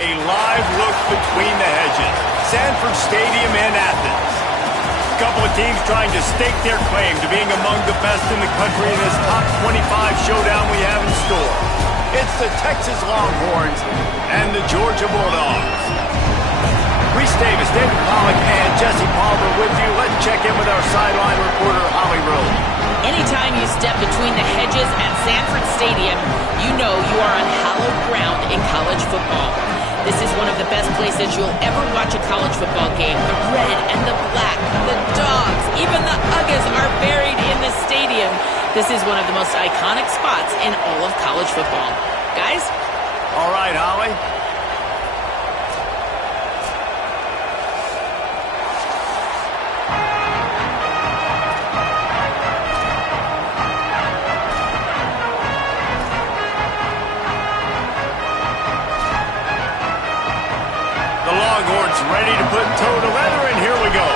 A live look between the hedges. Sanford Stadium in Athens. A couple of teams trying to stake their claim to being among the best in the country in this top 25 showdown we have in store. It's the Texas Longhorns and the Georgia Bulldogs. Reese Davis, David Pollack, and Jesse Palmer with you. Let's check in with our sideline reporter, Holly Rowe. Anytime you step between the hedges at Sanford Stadium, you know you are on hallowed ground in college football. This is one of the best places you'll ever watch a college football game. The red and the black, the dogs, even the Uggas are buried in the stadium. This is one of the most iconic spots in all of college football. Guys? All right, Holly. The Longhorns ready to put toe to leather, and here we go.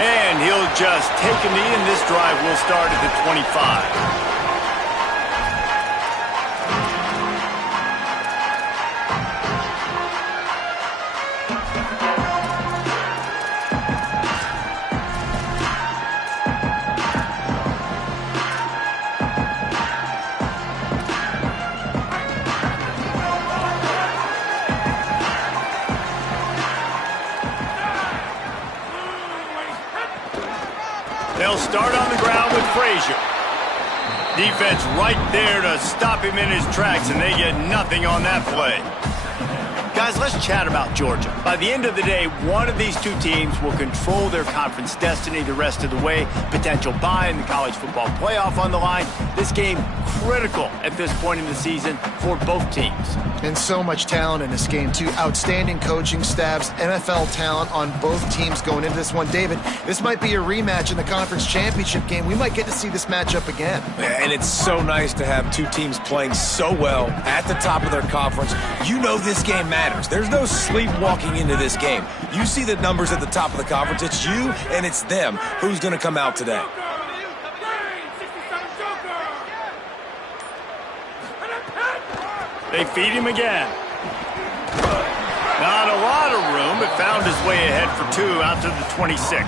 And he'll just take a knee, and this drive will start at the 25. They'll start on the ground with Frazier. Defense right there to stop him in his tracks, and they get nothing on that play. Guys, let's chat about Georgia. By the end of the day, one of these two teams will control their conference destiny the rest of the way. Potential bye in the college football playoff on the line. This game critical at this point in the season for both teams. And so much talent in this game, too. Outstanding coaching staffs, NFL talent on both teams going into this one. David, this might be a rematch in the conference championship game. We might get to see this matchup again. And it's so nice to have two teams playing so well at the top of their conference. You know this game matters. There's no sleepwalking into this game. You see the numbers at the top of the conference. It's you and it's them. Who's going to come out today? They feed him again. Not a lot of room, but found his way ahead for two out to the 26.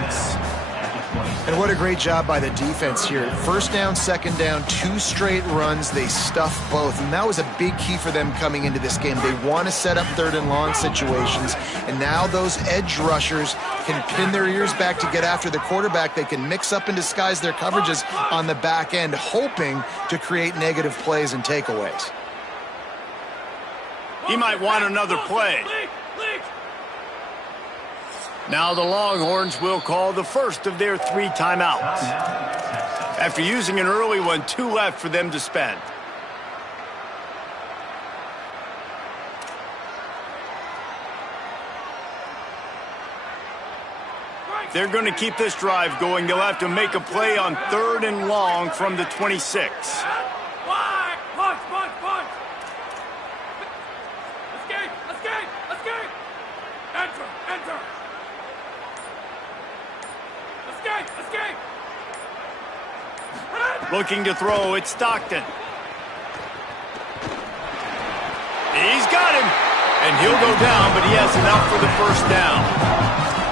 And what a great job by the defense here. First down, second down, 2 straight runs. They stuffed both, and that was a big key for them coming into this game. They want to set up third and long situations, and now those edge rushers can pin their ears back to get after the quarterback. They can mix up and disguise their coverages on the back end, hoping to create negative plays and takeaways. He might want another play. Now the Longhorns will call the first of their 3 timeouts. After using an early one, 2 left for them to spend. They're going to keep this drive going. They'll have to make a play on third and long from the 26. Looking to throw, it's Stockton. He's got him, and he'll go down, but he has enough for the first down.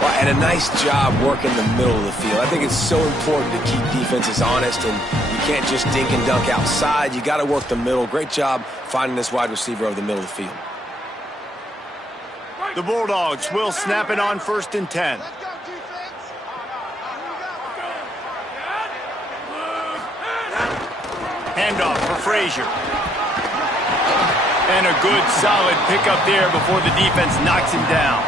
Well, and a nice job working the middle of the field. I think it's so important to keep defenses honest, and you can't just dink and dunk outside. You got to work the middle. Great job finding this wide receiver over the middle of the field. The Bulldogs will snap it on 1st and 10. Handoff for Frazier. And a good, solid pickup there before the defense knocks him down.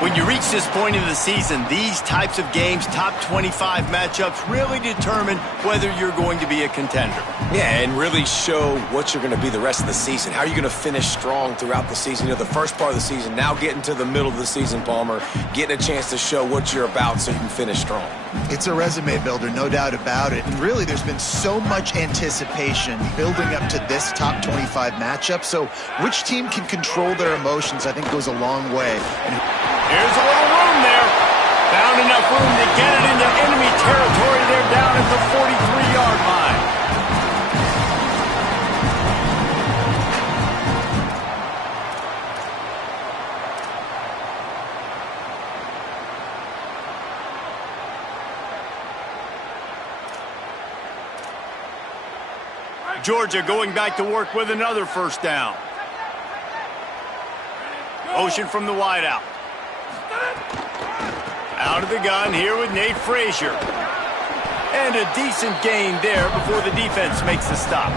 When you reach this point in the season, these types of games, top 25 matchups, really determine whether you're going to be a contender. Yeah, and really show what you're going to be the rest of the season. How are you going to finish strong throughout the season? You know, the first part of the season, now getting to the middle of the season, Palmer, getting a chance to show what you're about so you can finish strong. It's a resume builder, no doubt about it. And really, there's been so much anticipation building up to this top 25 matchup. So which team can control their emotions, I think, goes a long way. Here's a little room there. Found enough room to get it into enemy territory. They're down at the 43-yard line. Georgia going back to work with another first down. Motion from the wideout. Out of the gun here with Nate Frazier. And a decent gain there before the defense makes the stop.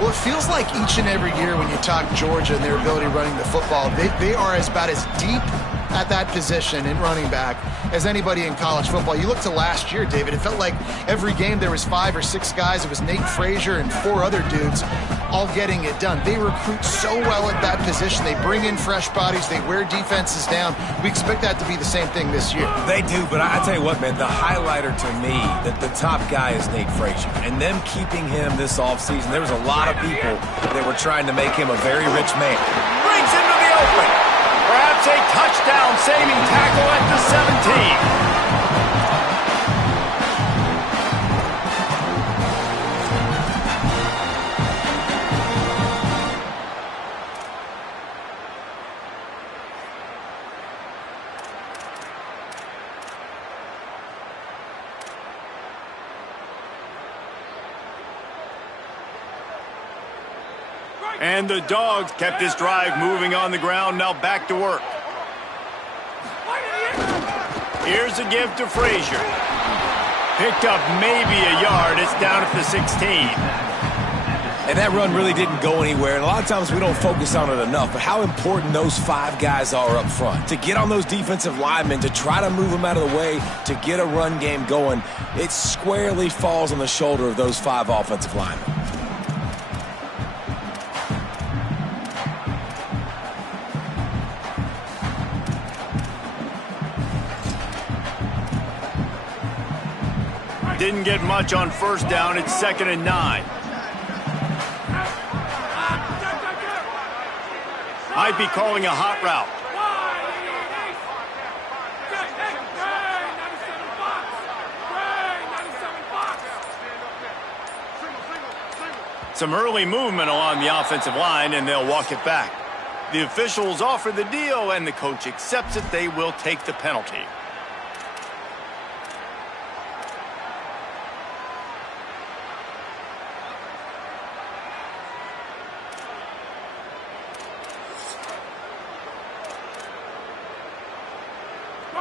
Well, it feels like each and every year when you talk Georgia and their ability running the football, they are about as deep at that position in running back as anybody in college football. You look to last year, David, it felt like every game there was 5 or 6 guys. It was Nate Frazier and 4 other dudes all getting it done. They recruit so well at that position. They bring in fresh bodies. They wear defenses down. We expect that to be the same thing this year. They do, but I tell you what, man, the highlighter to me, that the top guy is Nate Frazier. And them keeping him this offseason, there was a lot of people that were trying to make him a very rich man. Brings him to the open. Perhaps a touchdown-saving tackle at the 17. And the Dogs kept this drive moving on the ground, now back to work. Here's a give to Frazier. Picked up maybe a yard. It's down at the 16. And that run really didn't go anywhere. And a lot of times we don't focus on it enough. But how important those 5 guys are up front. To get on those defensive linemen, to try to move them out of the way, to get a run game going, it squarely falls on the shoulder of those 5 offensive linemen. Didn't get much on first down. It's 2nd and 9. Might be calling a hot route. Some early movement along the offensive line, and they'll walk it back. The officials offer the deal, and the coach accepts it. They will take the penalty.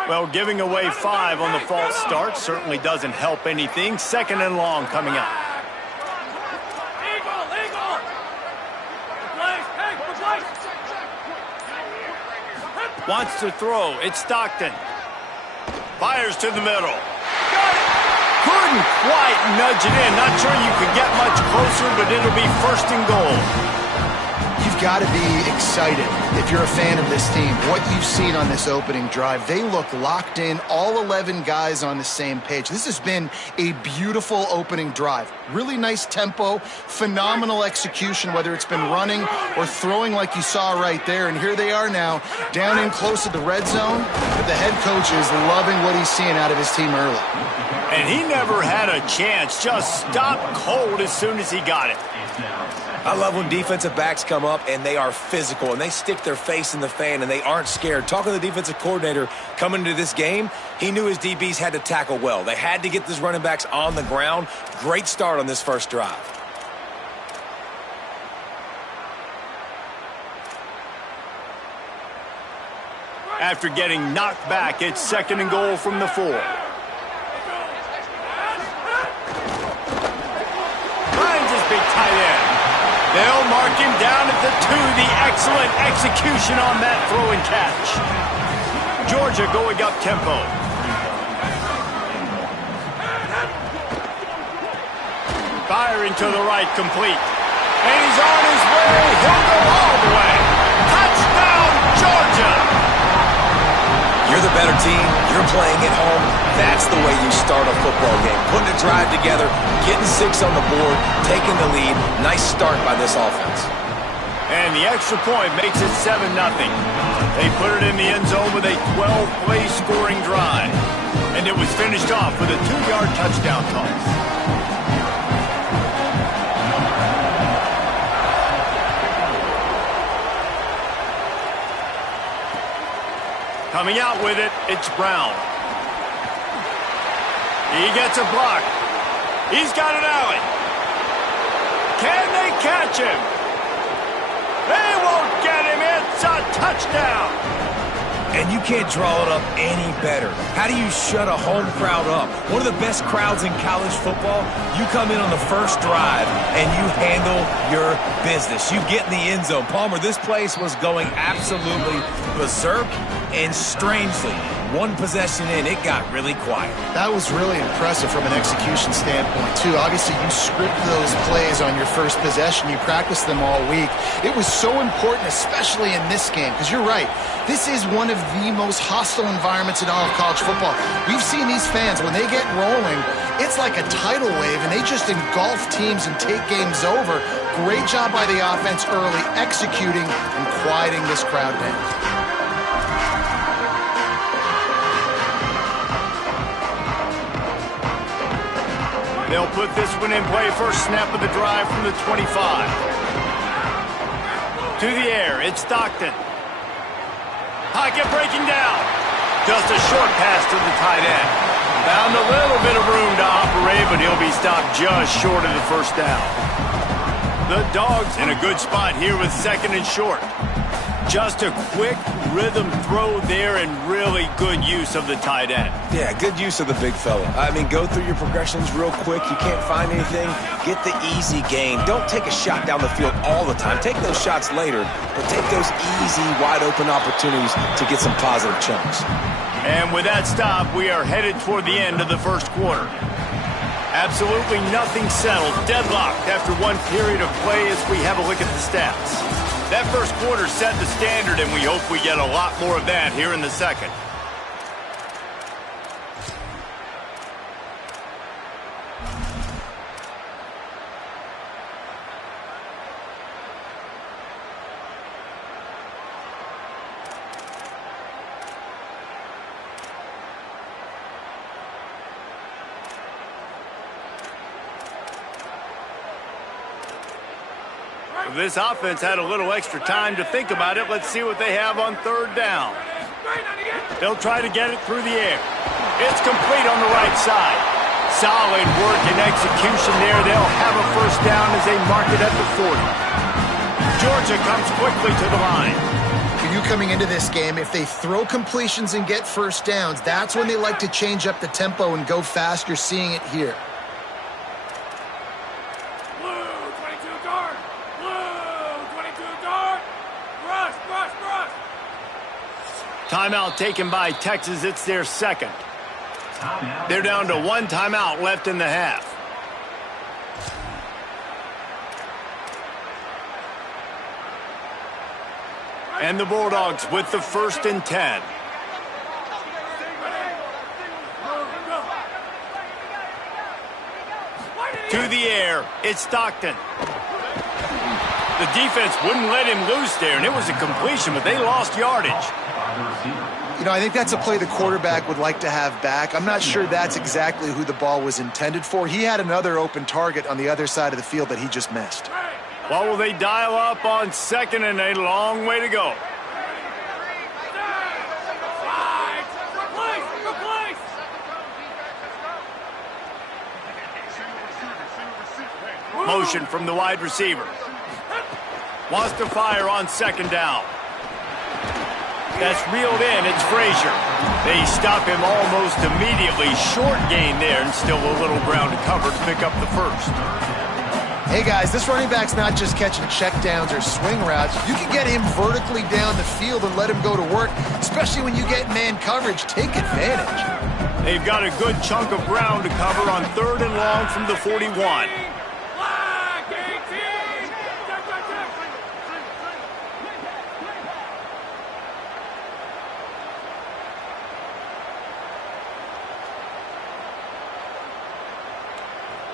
Well, giving away 5 on the false start certainly doesn't help anything. 2nd and long coming up. Wants to throw. It's Stockton. Fires to the middle. Couldn't quite nudge it in. Not sure you could get much closer, but it'll be 1st and goal. You've got to be excited if you're a fan of this team. What you've seen on this opening drive, they look locked in, all 11 guys on the same page. This has been a beautiful opening drive. Really nice tempo, phenomenal execution, whether it's been running or throwing like you saw right there. And here they are now, down in close to the red zone, but the head coach is loving what he's seeing out of his team early. And he never had a chance, just stopped cold as soon as he got it. I love when defensive backs come up and they are physical and they stick their face in the fan and they aren't scared. Talking to the defensive coordinator coming into this game, he knew his DBs had to tackle well. They had to get these running backs on the ground. Great start on this first drive. After getting knocked back, it's 2nd and goal from the 4. Finds his big tight end. They'll mark him down at the 2. The excellent execution on that throw and catch. Georgia going up tempo. Firing to the right, complete. And he's on his way. He'll go all the way. Touchdown, Georgia! You're the better team. You're playing at home. That's the way you start a football game. Putting a drive together, getting 6 on the board, taking the lead. Nice start by this offense. And the extra point makes it 7-0. They put it in the end zone with a 12-play scoring drive. And it was finished off with a 2-yard touchdown toss. Coming out with it, it's Brown. He gets a block. He's got an alley. Can they catch him? They won't get him. It's a touchdown. And you can't draw it up any better. How do you shut a home crowd up? One of the best crowds in college football. You come in on the first drive and you handle your business. You get in the end zone. Palmer, this place was going absolutely berserk, and strangely, one possession in, it got really quiet. That was really impressive from an execution standpoint, too. Obviously, you script those plays on your first possession. You practice them all week. It was so important, especially in this game, because you're right. This is one of the most hostile environments in all of college football. We've seen these fans, when they get rolling, it's like a tidal wave, and they just engulf teams and take games over. Great job by the offense early, executing and quieting this crowd down. They'll put this one in play. First snap of the drive from the 25. To the air, it's Stockton. Pocket breaking down. Just a short pass to the tight end. Found a little bit of room to operate, but he'll be stopped just short of the first down. The Dogs in a good spot here with 2nd and short. Just a quick rhythm throw there and really good use of the tight end. Yeah, good use of the big fella. I mean, go through your progressions real quick. You can't find anything. Get the easy gain. Don't take a shot down the field all the time. Take those shots later, but take those easy, wide-open opportunities to get some positive chunks. And with that stop, we are headed toward the end of the first quarter. Absolutely nothing settled. Deadlocked after one period of play as we have a look at the stats. That first quarter set the standard, and we hope we get a lot more of that here in the second. This offense had a little extra time to think about it. Let's see what they have on 3rd down. They'll try to get it through the air. It's complete on the right side. Solid work and execution there. They'll have a first down as they mark it at the 40. Georgia comes quickly to the line. For you coming into this game, if they throw completions and get first downs, that's when they like to change up the tempo and go fast. You're seeing it here. Timeout taken by Texas. It's their 2nd. They're down to 1 timeout left in the half. And the Bulldogs with the 1st and 10. To the air, it's Stockton. The defense wouldn't let him loose there, and it was a completion, but they lost yardage. You know, I think that's a play the quarterback would like to have back. I'm not sure that's exactly who the ball was intended for. He had another open target on the other side of the field that he just missed. Well, will they dial up on 2nd and a long way to go? Motion from the wide receiver. Wants to fire on 2nd down. That's reeled in. It's Frazier. They stop him almost immediately. Short gain there, and still a little ground to cover to pick up the first. Hey, guys, this running back's not just catching checkdowns or swing routes. You can get him vertically down the field and let him go to work, especially when you get man coverage. Take advantage. They've got a good chunk of ground to cover on 3rd and long from the 41.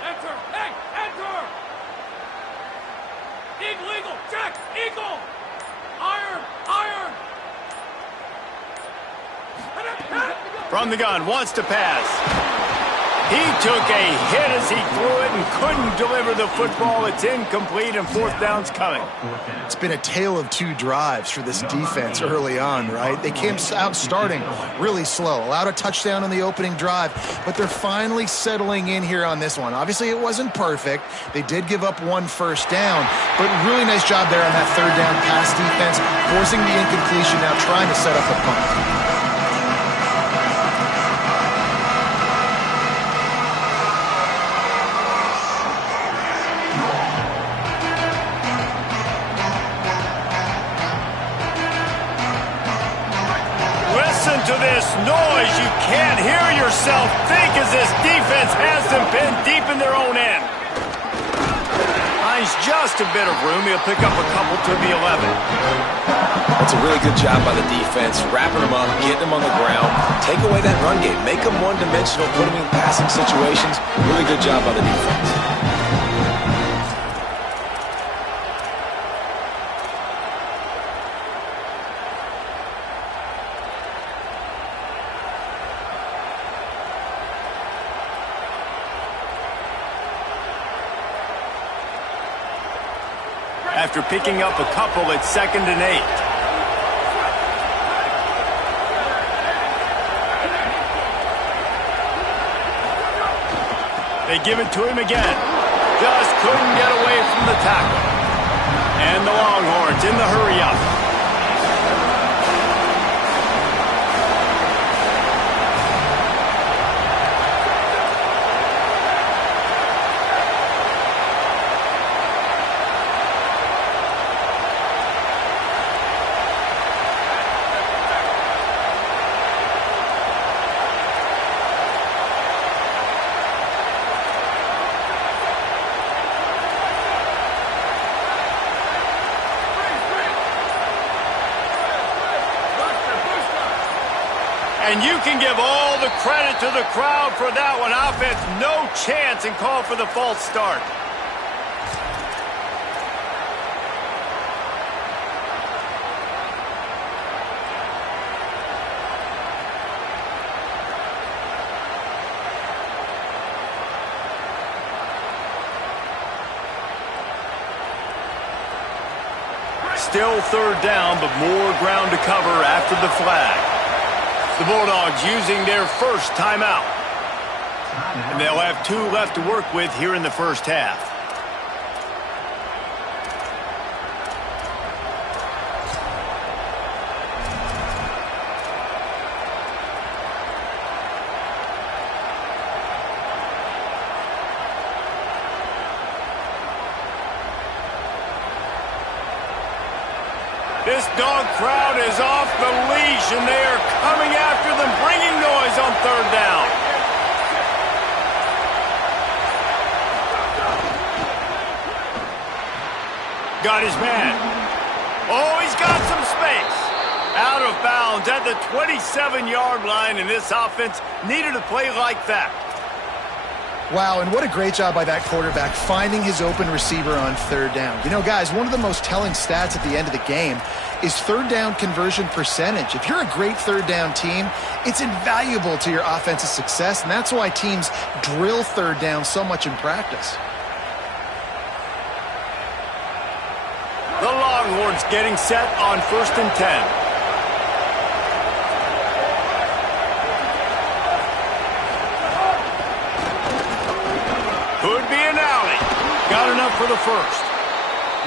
Enter! Hey, enter! Illegal Eagle, check, eagle. Iron, iron. From the gun, wants to pass. He took a hit as he threw it and couldn't deliver the football. It's incomplete, and fourth down's coming. It's been a tale of two drives for this defense early on, right? They came out starting really slow, allowed a touchdown on the opening drive, but they're finally settling in here on this one. Obviously, it wasn't perfect. They did give up one first down, but really nice job there on that third down pass defense, forcing the incompletion, now trying to set up a punt. To this noise, you can't hear yourself think as this defense has them pinned deep in their own end. Finds just a bit of room. He'll pick up a couple to the 11. That's a really good job by the defense, wrapping them up, getting them on the ground, take away that run game, make them one-dimensional, put them in passing situations. Really good job by the defense. After picking up a couple, it's 2nd and 8. They give it to him again. Just couldn't get away from the tackle. And the Longhorns in the hurry-up. And you can give all the credit to the crowd for that one. Offense, no chance, and call for the false start. Still third down, but more ground to cover after the flag. The Bulldogs using their first timeout. And they'll have 2 left to work with here in the first half. This dog crowd is off the leash, and they are coming after them, bringing noise on third down. Got his man. Oh, he's got some space. Out of bounds at the 27-yard line, and this offense needed a play like that. Wow, and what a great job by that quarterback finding his open receiver on third down. You know, guys, one of the most telling stats at the end of the game is third down conversion percentage. If you're a great third down team, it's invaluable to your offensive success, and that's why teams drill third down so much in practice. The Longhorns getting set on 1st and 10. Could be an alley. Got enough for the first.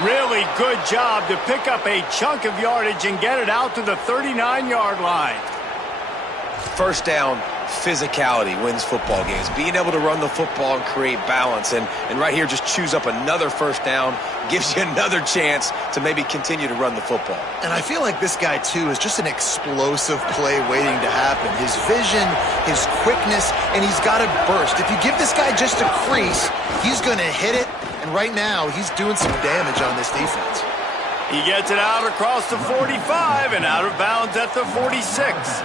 Really good job to pick up a chunk of yardage and get it out to the 39-yard line. First down, physicality wins football games. Being able to run the football and create balance. And right here, just choose up another first down, gives you another chance to maybe continue to run the football. And I feel like this guy, too, is just an explosive play waiting to happen. His vision, his quickness, and he's got a burst. If you give this guy just a crease, he's going to hit it. And right now, he's doing some damage on this defense. He gets it out across the 45 and out of bounds at the 46.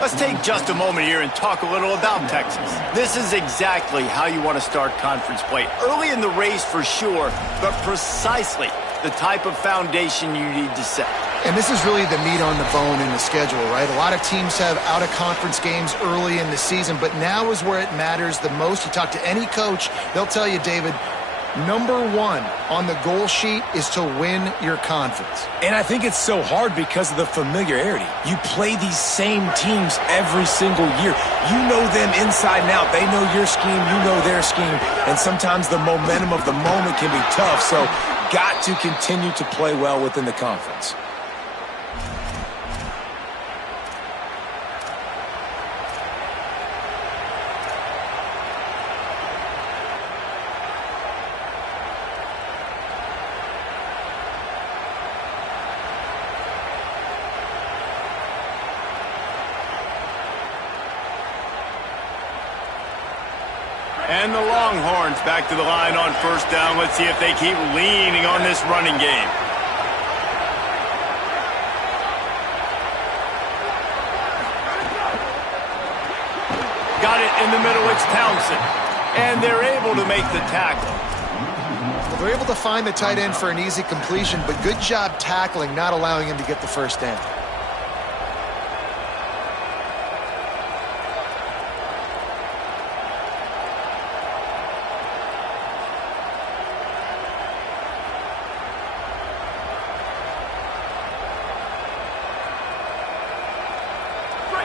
Let's take just a moment here and talk a little about Texas. This is exactly how you want to start conference play. Early in the race for sure, but precisely the type of foundation you need to set. And this is really the meat on the bone in the schedule, right? A lot of teams have out-of-conference games early in the season, but now is where it matters the most. You talk to any coach, they'll tell you, David, number one on the goal sheet is to win your conference. And I think it's so hard because of the familiarity. You play these same teams every single year. You know them inside and out. They know your scheme, you know their scheme, and sometimes the momentum of the moment can be tough, so got to continue to play well within the conference. And the Longhorns back to the line on first down. Let's see if they keep leaning on this running game. Got it in the middle. It's Townsend. And they're able to make the tackle. Well, they're able to find the tight end for an easy completion, but good job tackling, not allowing him to get the first down.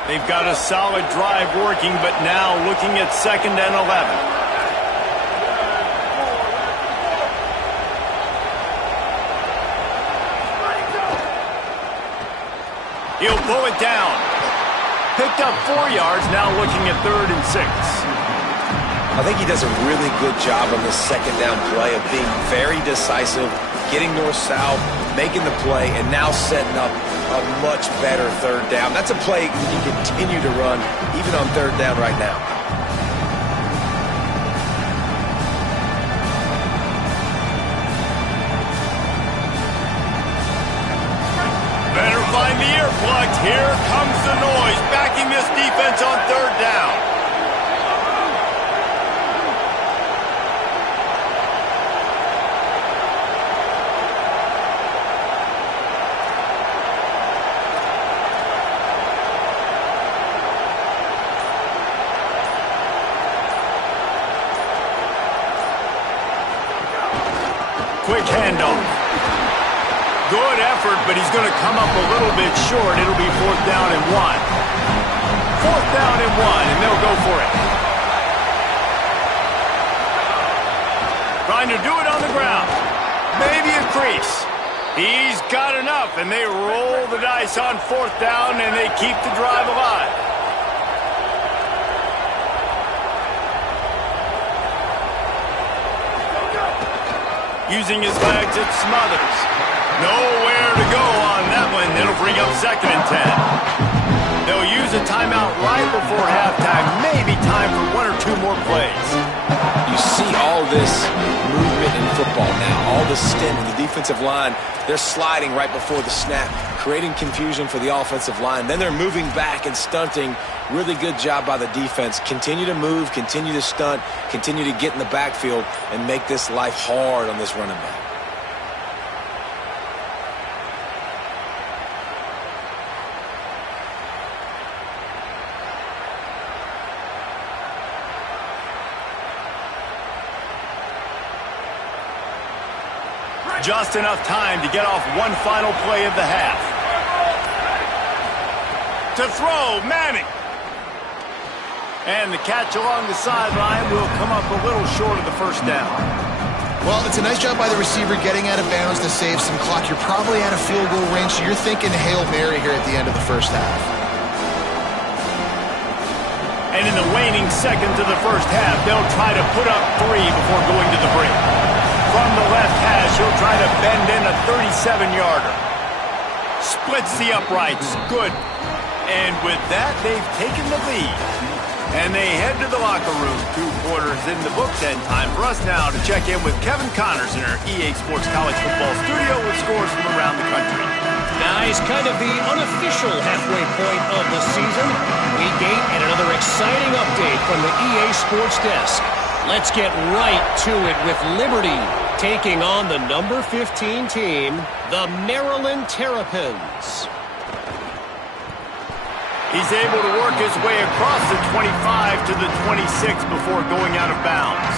They've got a solid drive working, but now looking at 2nd and 11. He'll pull it down. Picked up 4 yards, now looking at 3rd and 6. I think he does a really good job on this 2nd down play of being very decisive, getting north-south, making the play, and now setting up a much better 3rd down. That's a play you can continue to run even on 3rd down right now. Better find the earplugs. Here comes the noise, backing this defense on 3rd down. Quick handoff. Good effort, but he's going to come up a little bit short. It'll be 4th down and 1. 4th down and 1, and they'll go for it. Trying to do it on the ground. Maybe a crease. He's got enough, and they roll the dice on 4th down, and they keep the drive alive. Using his legs, it's Smothers. Nowhere to go on that one. It'll bring up 2nd and 10. They'll use a timeout right before halftime. Maybe time for 1 or 2 more plays. You see all this movement in football now, all the stint in the defensive line. They're sliding right before the snap, creating confusion for the offensive line. Then they're moving back and stunting. Really good job by the defense. Continue to move, continue to stunt, continue to get in the backfield and make this life hard on this running back. Just enough time to get off one final play of the half. To throw, Manning. And the catch along the sideline will come up a little short of the 1st down. Well, it's a nice job by the receiver getting out of bounds to save some clock. You're probably out of field goal range, so you're thinking Hail Mary here at the end of the 1st half. And in the waning seconds of the 1st half, they'll try to put up 3 before going to the break. From the left hash, he'll try to bend in a 37-yarder. Splits the uprights. Good. And with that, they've taken the lead. And they head to the locker room. 2 quarters in the books, and time for us now to check in with Kevin Connors in our EA Sports College Football studio with scores from around the country. Nice, kind of the unofficial halfway point of the season. Week 8 and another exciting update from the EA Sports desk. Let's get right to it with Liberty taking on the number 15 team, the Maryland Terrapins. He's able to work his way across the 25 to the 26 before going out of bounds.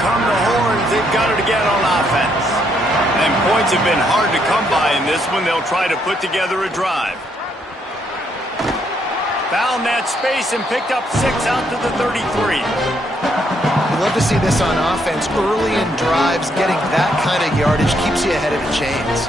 Come the horns, they've got it again on offense. And points have been hard to come by in this one. They'll try to put together a drive. Found that space and picked up 6 out to the 33. Love to see this on offense. Early in drives, getting that kind of yardage keeps you ahead of the chains.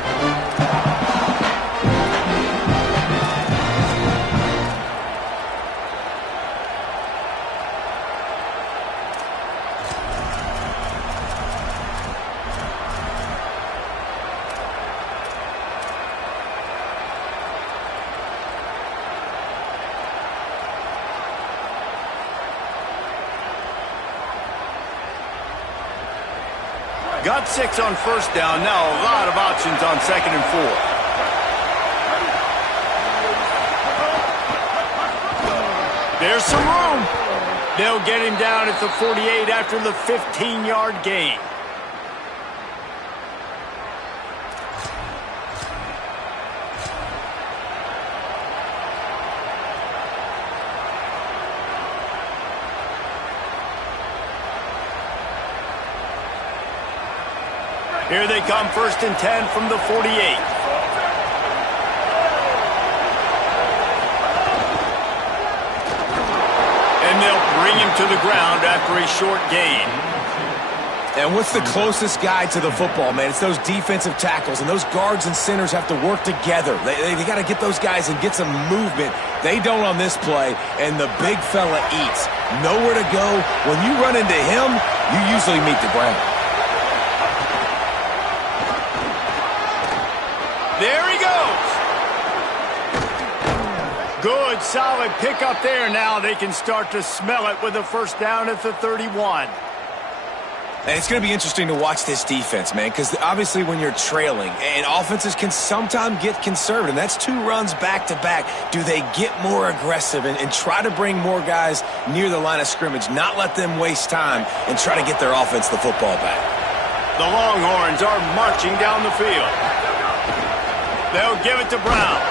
Got 6 on first down. Now a lot of options on 2nd and 4. There's some room. They'll get him down at the 48 after the 15-yard gain. Here they come, 1st and 10 from the 48. And they'll bring him to the ground after a short gain. And what's the closest guy to the football, man? It's those defensive tackles, and those guards and centers have to work together. They got to get those guys and get some movement. They don't on this play, and the big fella eats. Nowhere to go. When you run into him, you usually meet the ground. There he goes. Good, solid pickup there. Now they can start to smell it with a 1st down at the 31. And it's going to be interesting to watch this defense, man, because obviously when you're trailing, and offenses can sometimes get conservative, and that's 2 runs back-to-back. Do they get more aggressive and try to bring more guys near the line of scrimmage, not let them waste time, and try to get their offense the football back? The Longhorns are marching down the field. They'll give it to Brown.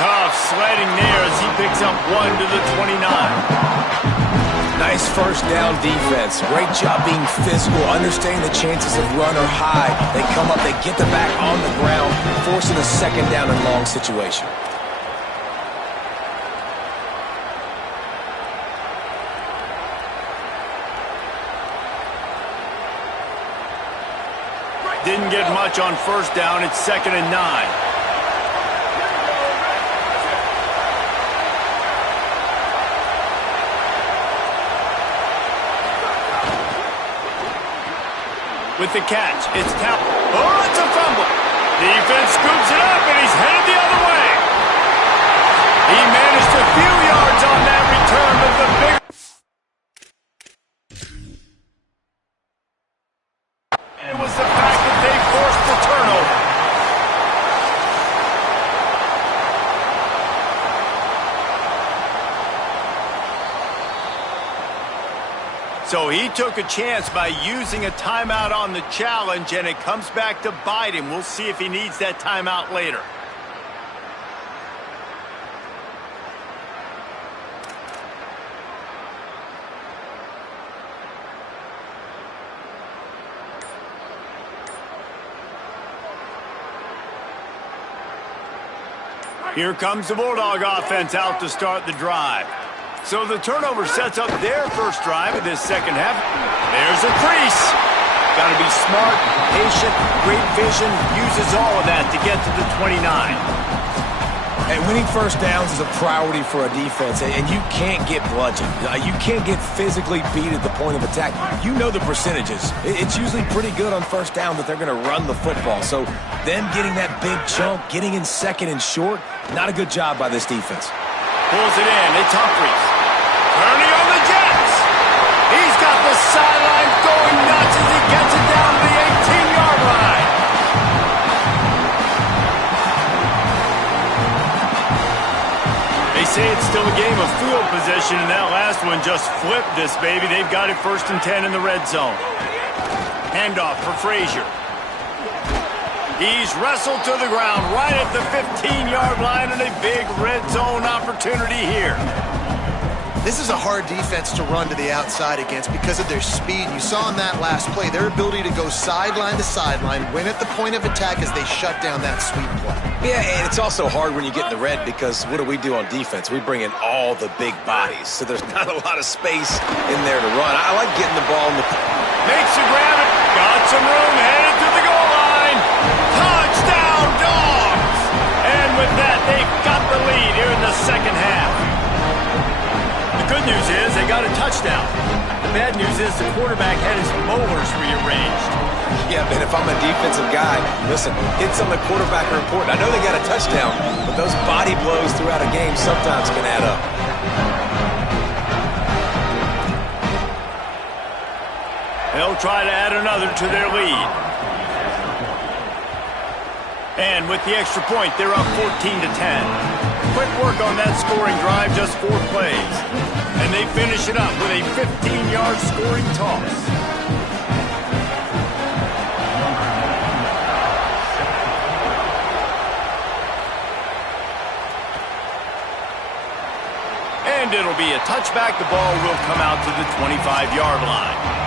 Tough sledding there as he picks up 1 to the 29. Nice 1st down defense. Great job being physical, understanding the chances of run or high. They come up, they get the back on the ground, forcing a 2nd down and long situation. Didn't get much on 1st down. It's 2nd and 9. With the catch, it's tap. Oh, it's a fumble. Defense scoops it up, and he's headed the other way. He managed a few yards on that return, but the big... It was the fact that they forced the turnover. So he took a chance by using a timeout on the challenge, and it comes back to bite him. We'll see if he needs that timeout later. Here comes the Bulldog offense out to start the drive. So the turnover sets up their first drive of this 2nd half. There's a crease. Got to be smart, patient, great vision, uses all of that to get to the 29. And winning 1st downs is a priority for a defense, and you can't get bludgeoned. You can't get physically beat at the point of attack. You know the percentages. It's usually pretty good on 1st down that they're going to run the football. So them getting that big chunk, getting in 2nd and short, not a good job by this defense. Pulls it in. It's Humphries. Turning on the jet. still a game of field position, and that last one just flipped this baby. They've got it 1st and 10 in the red zone. Handoff for Frazier. He's wrestled to the ground right at the 15-yard line, and a big red zone opportunity here. This is a hard defense to run to the outside against because of their speed. You saw in that last play their ability to go sideline to sideline, win at the point of attack as they shut down that sweep play. Yeah, and it's also hard when you get in the red because what do on defense? We bring in all the big bodies, so there's not a lot of space in there to run. I like getting the ball in the... Makes a grab it. Got some room, headed to the goal line. Touchdown, Dogs! And with that, they've got the lead here in the second half. The good news is they got a touchdown. The bad news is the quarterback had his molars rearranged. Yeah, man, if I'm a defensive guy, listen, hits on the quarterback are important. I know they got a touchdown, but those body blows throughout a game sometimes can add up. They'll try to add another to their lead. And with the extra point, they're up 14-10. Quick work on that scoring drive, just 4 plays. And they finish it up with a 15-yard scoring toss. And it'll be a touchback. The ball will come out to the 25-yard line.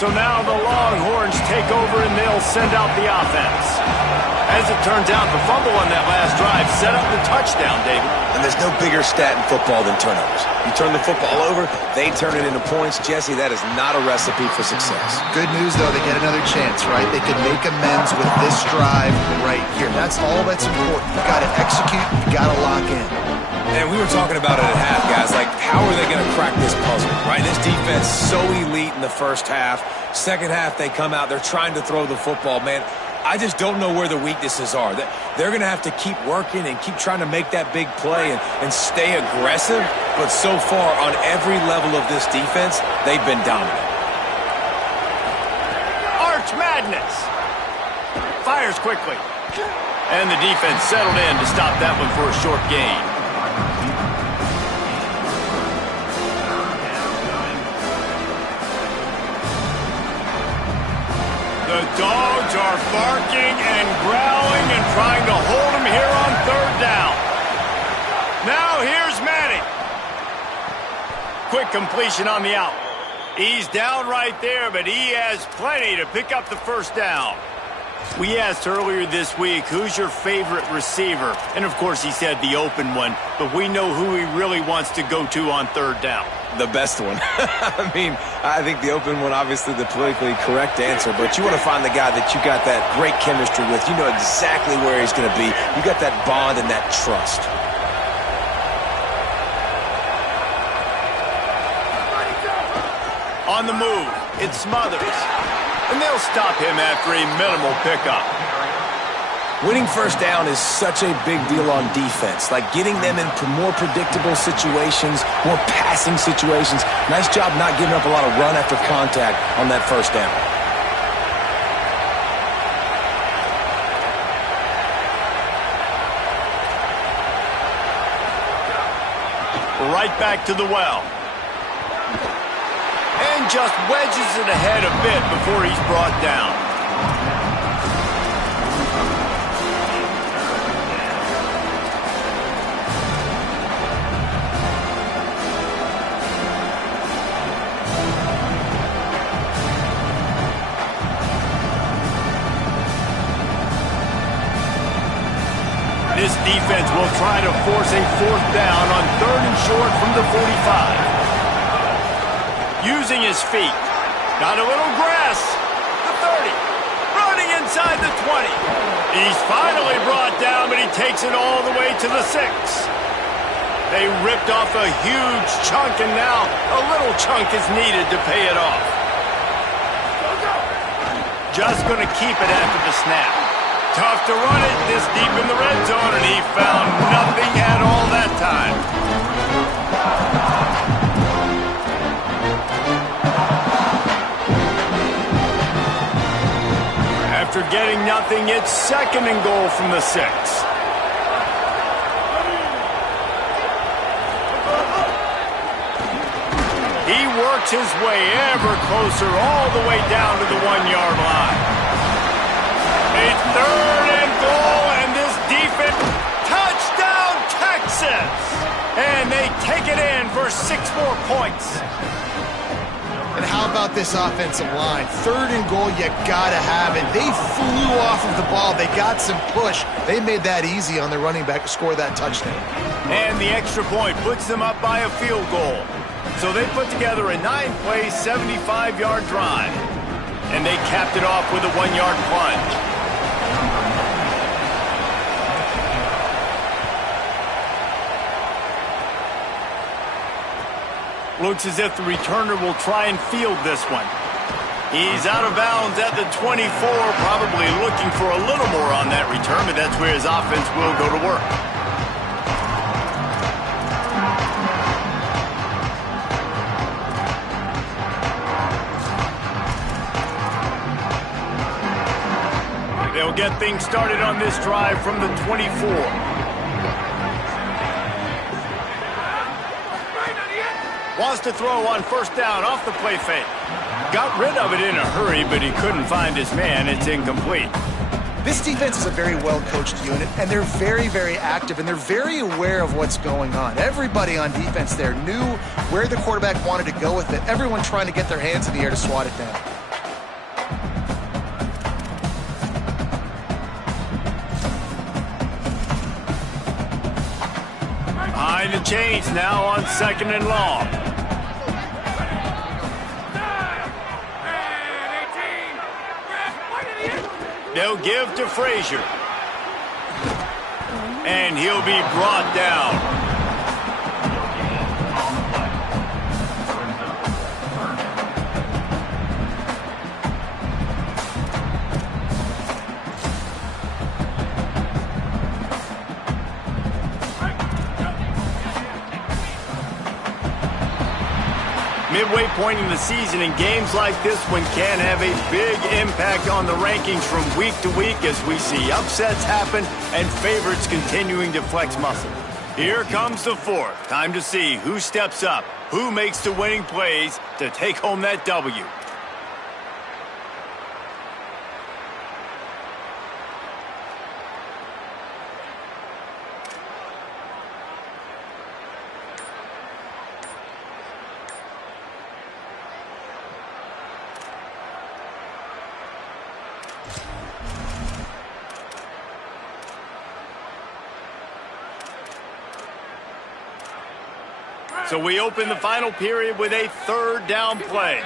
So now the Longhorns take over and they'll send out the offense. As it turns out, the fumble on that last drive set up the touchdown, David. And there's no bigger stat in football than turnovers. You turn the football over, they turn it into points. Jesse, that is not a recipe for success. Good news, though, they get another chance, right? They could make amends with this drive right here. That's all that's important. You got to execute, you got to lock in. And we were talking about it at half, guys. Like, how are they going to crack this puzzle, right? This defense so elite in the first half. Second half, they come out. They're trying to throw the football. Man, I just don't know where the weaknesses are. They're going to have to keep working and keep trying to make that big play and stay aggressive. But so far, on every level of this defense, they've been dominant. Arch Madness. Fires quickly. And the defense settled in to stop that one for a short gain. The Dogs are barking and growling and trying to hold him here on 3rd down. Now here's Manning. Quick completion on the out. He's down right there, but he has plenty to pick up the 1st down. We asked earlier this week, who's your favorite receiver? And, of course, he said the open one, but we know who he really wants to go to on 3rd down. The best one. I mean, I think the open one, obviously the politically correct answer, but you want to find the guy that you got that great chemistry with. You know exactly where he's going to be. You got that bond and that trust. On the move, it's Smothers. And they'll stop him after a minimal pickup. Winning 1st down is such a big deal on defense, like getting them into more predictable situations, more passing situations. Nice job not giving up a lot of run after contact on that 1st down. Right back to the well. And just wedges it ahead a bit before he's brought down. This defense will try to force a 4th down on 3rd and short from the 45. Using his feet. Got a little grass. The 30. Running inside the 20. He's finally brought down, but he takes it all the way to the 6. They ripped off a huge chunk, and now a little chunk is needed to pay it off. Just going to keep it after the snap. Tough to run it this deep in the red zone, and he found nothing at all that time. After getting nothing, it's 2nd and goal from the 6. He works his way ever closer all the way down to the 1-yard line. A 3rd and goal, and this defense, touchdown Texas! And they take it in for 6 more points. And how about this offensive line? 3rd and goal, you gotta have it. They flew off of the ball. They got some push. They made that easy on their running back to score that touchdown. And the extra point puts them up by a field goal. So they put together a 9-play, 75-yard drive. And they capped it off with a 1-yard plunge. Looks as if the returner will try and field this one. He's out of bounds at the 24, probably looking for a little more on that return, but that's where his offense will go to work. They'll get things started on this drive from the 24. Wants to throw on 1st down off the play fake. Got rid of it in a hurry, but he couldn't find his man. It's incomplete. This defense is a very well-coached unit, and they're very, very active, and they're very aware of what's going on. Everybody on defense there knew where the quarterback wanted to go with it. Everyone trying to get their hands in the air to swat it down. Behind the chains now on 2nd and long. They'll give to Frazier. And he'll be brought down. Midway point in the season, and games like this one can have a big impact on the rankings from week to week as we see upsets happen and favorites continuing to flex muscle. Here comes the 4th. Time to see who steps up, who makes the winning plays to take home that W. So we open the final period with a 3rd down play.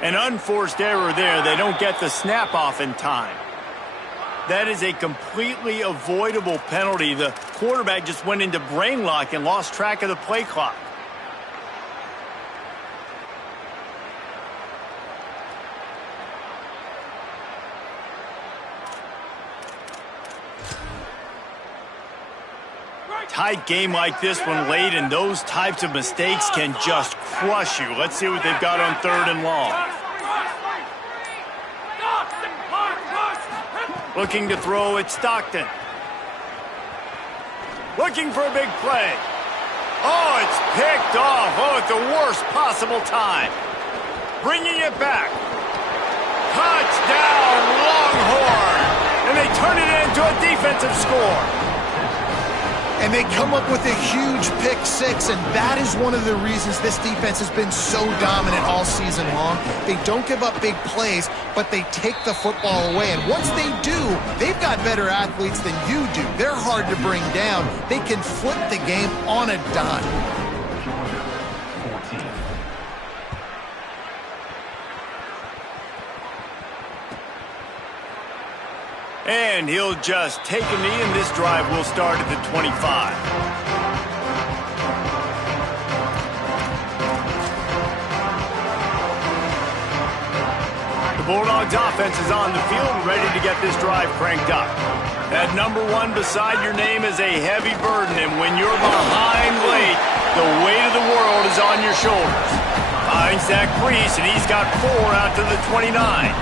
An unforced error there. They don't get the snap off in time. That is a completely avoidable penalty. The quarterback just went into brain lock and lost track of the play clock. Tight game like this one late, and those types of mistakes can just crush you. Let's see what they've got on 3rd and long. Looking to throw at Stockton. Looking for a big play. Oh, it's picked off. Oh, at the worst possible time. Bringing it back. Touchdown, Longhorn. And they turn it into a defensive score. And they come up with a huge pick 6, and that is one of the reasons this defense has been so dominant all season long. They don't give up big plays, but they take the football away. And once they do, they've got better athletes than you do. They're hard to bring down. They can flip the game on a dime. And he'll just take a knee, and this drive will start at the 25. The Bulldogs offense is on the field and ready to get this drive cranked up. That number 1 beside your name is a heavy burden, and when you're behind late, The weight of the world is on your shoulders. Finds that crease, and he's got 4 out to the 29.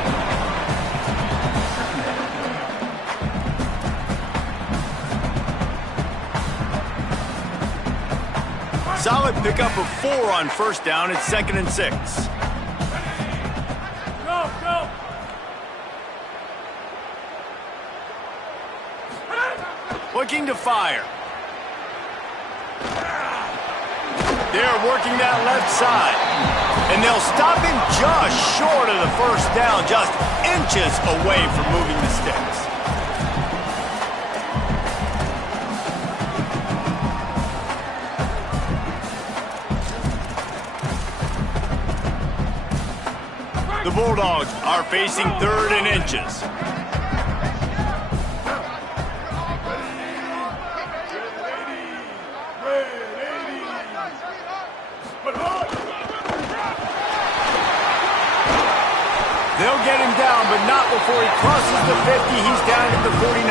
Solid pickup of 4 on first down. It's 2nd and 6. Go! Looking to fire. They're working that left side. And they'll stop him just short of the first down, just inches away from moving the sticks. The Bulldogs are facing 3rd and inches. They'll get him down, but not before he crosses the 50. He's down at the 49.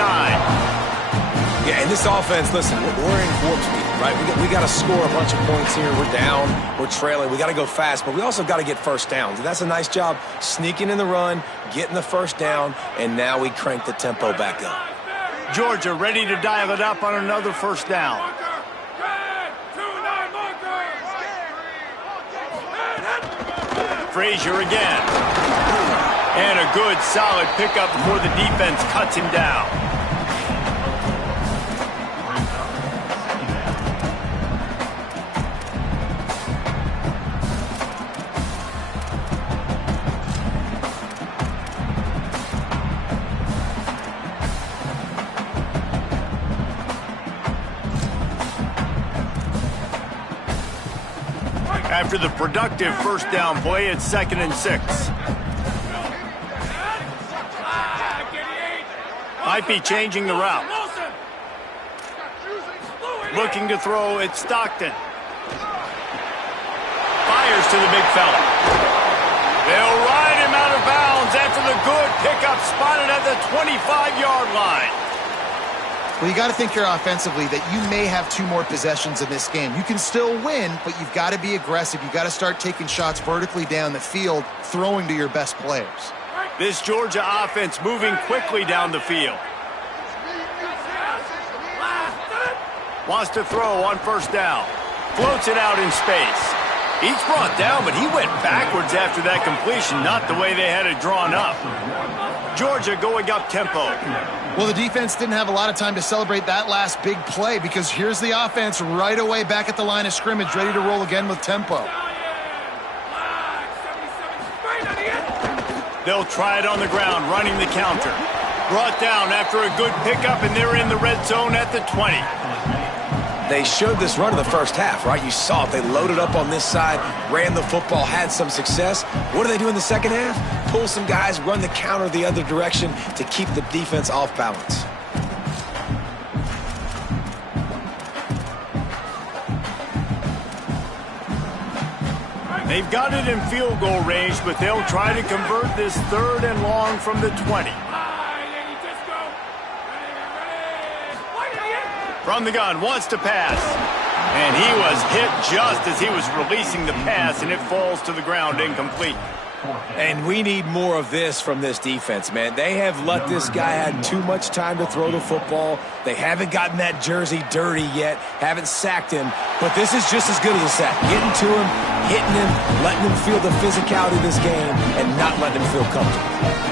Yeah, and this offense, listen, we're in warp speed, right? We got to score a bunch of points here. We're down, we're trailing. We got to go fast, but we also got to get first downs. And that's a nice job sneaking in the run, getting the first down, and now we crank the tempo back up. Georgia ready to dial it up on another first down. Frazier again. And a good, solid pickup before the defense cuts him down. After the productive first down play, it's 2nd and 6. Might be changing the route. Looking to throw, it's Stockton. Fires to the big fella. They'll ride him out of bounds after the good pickup spotted at the 25-yard line. Well, you got to think here offensively that you may have 2 more possessions in this game. You can still win, but you've got to be aggressive. You've got to start taking shots vertically down the field, throwing to your best players. This Georgia offense moving quickly down the field. Wants to throw on first down. Floats it out in space. He's brought down, but he went backwards after that completion, not the way they had it drawn up. Georgia going up tempo. Well, the defense didn't have a lot of time to celebrate that last big play because here's the offense right away back at the line of scrimmage, ready to roll again with tempo. They'll try it on the ground, running the counter. Brought down after a good pickup, and they're in the red zone at the 20. They showed this run in the first half, right? You saw it. They loaded up on this side, ran the football, had some success. What do they do in the second half? Pull some guys, run the counter the other direction to keep the defense off balance. They've got it in field goal range, but they'll try to convert this 3rd and long from the 20. From the gun, wants to pass. And he was hit just as he was releasing the pass, and it falls to the ground incomplete. And we need more of this from this defense, man. They have let this guy have too much time to throw the football. They haven't gotten that jersey dirty yet, haven't sacked him. But this is just as good as a sack. Getting to him, hitting him, letting him feel the physicality of this game, and not letting him feel comfortable.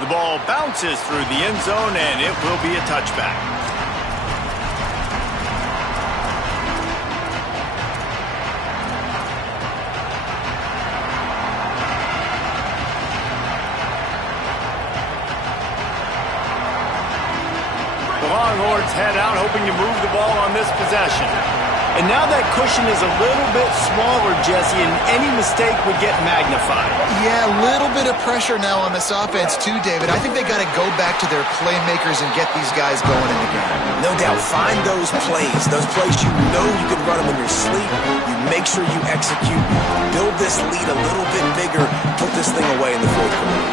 The ball bounces through the end zone, and it will be a touchback. The Longhorns head out, hoping to move the ball on this possession. And now that cushion is a little bit smaller, Jesse, and any mistake would get magnified. Yeah, a little bit of pressure now on this offense too, David. I think they got to go back to their playmakers and get these guys going in the game. No doubt. Find those plays you know you can run them in your sleep. You make sure you execute. Build this lead a little bit bigger. Put this thing away in the fourth quarter.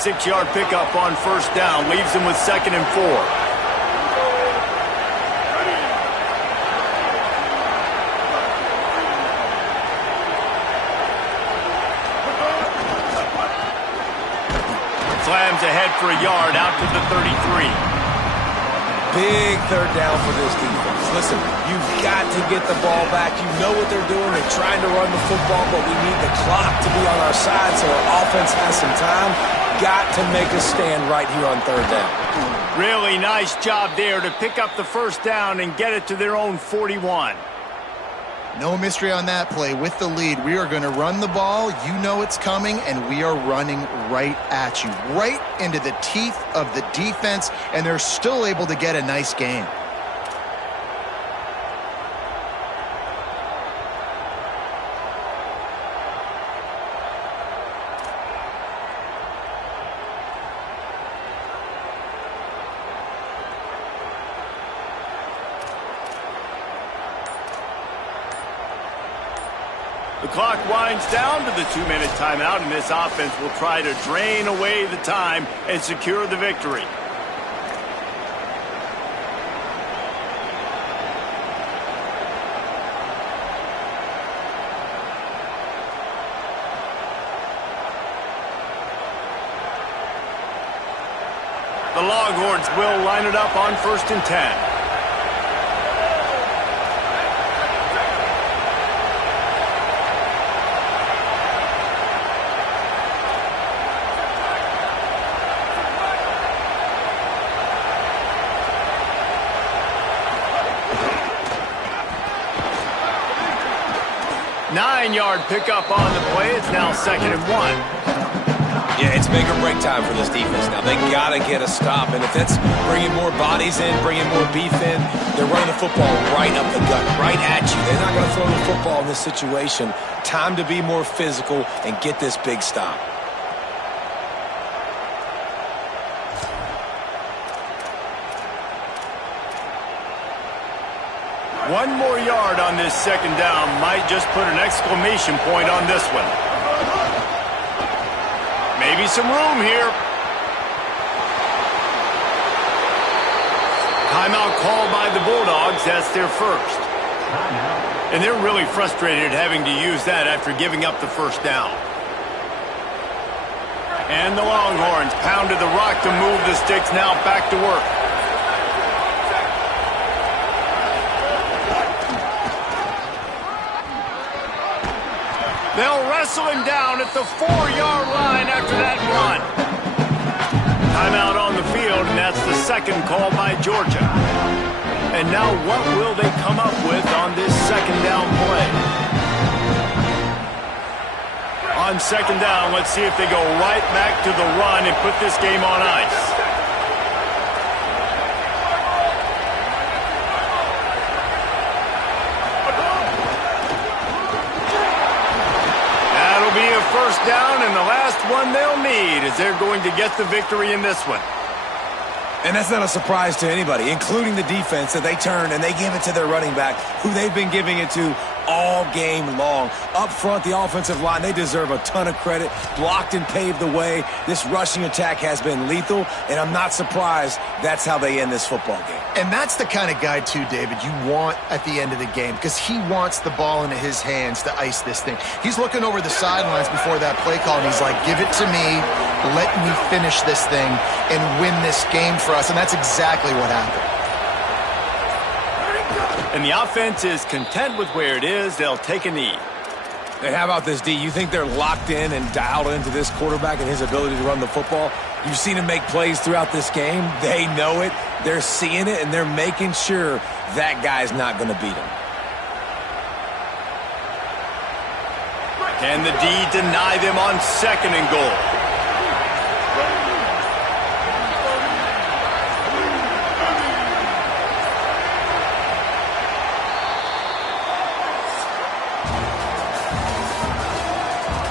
6-yard pickup on first down. Leaves them with 2nd and 4. Slams ahead for a yard out to the 33. Big third down for this defense. Listen, you've got to get the ball back. You know what they're doing. They're trying to run the football, but we need the clock to be on our side so our offense has some time. Got to make a stand right here on third down. Really nice job there to pick up the first down and get it to their own 41. No mystery on that play. With the lead, we are going to run the ball. You know it's coming, and we are running right at you, right into the teeth of the defense, and they're still able to get a nice gain. The clock winds down to the 2-minute timeout, and this offense will try to drain away the time and secure the victory. The Longhorns will line it up on 1st and 10. Nine-yard pickup on the play. It's now 2nd and 1. Yeah, it's make or break time for this defense now. They got to get a stop, and if that's bringing more bodies in, bringing more beef in, they're running the football right up the gut, right at you. They're not going to throw the football in this situation. Time to be more physical and get this big stop. One more yard on this 2nd down might just put an exclamation point on this one. Maybe some room here. Timeout called by the Bulldogs. That's their first. And they're really frustrated having to use that after giving up the first down. And the Longhorns pounded the rock to move the sticks, now back to work. They'll wrestle him down at the 4-yard line after that run. Timeout on the field, and that's the second call by Georgia. And now what will they come up with on this 2nd down play? On 2nd down, let's see if they go right back to the run and put this game on ice. Be a first down, and the last one they'll need as they're going to get the victory in this one. And that's not a surprise to anybody, including the defense, that they turn and they give it to their running back, who they've been giving it to all game long. Up front, the offensive line, they deserve a ton of credit. Blocked and paved the way. This rushing attack has been lethal, and I'm not surprised that's how they end this football game. And that's the kind of guy, too, David, you want at the end of the game, because he wants the ball into his hands to ice this thing. He's looking over the sidelines before that play call, and he's like, give it to me, let me finish this thing and win this game for us, and that's exactly what happened. And the offense is content with where it is. They'll take a knee. And how about this, D? You think they're locked in and dialed into this quarterback and his ability to run the football? You've seen him make plays throughout this game. They know it. They're seeing it, and they're making sure that guy's not going to beat him. Can the D deny them on 2nd and goal?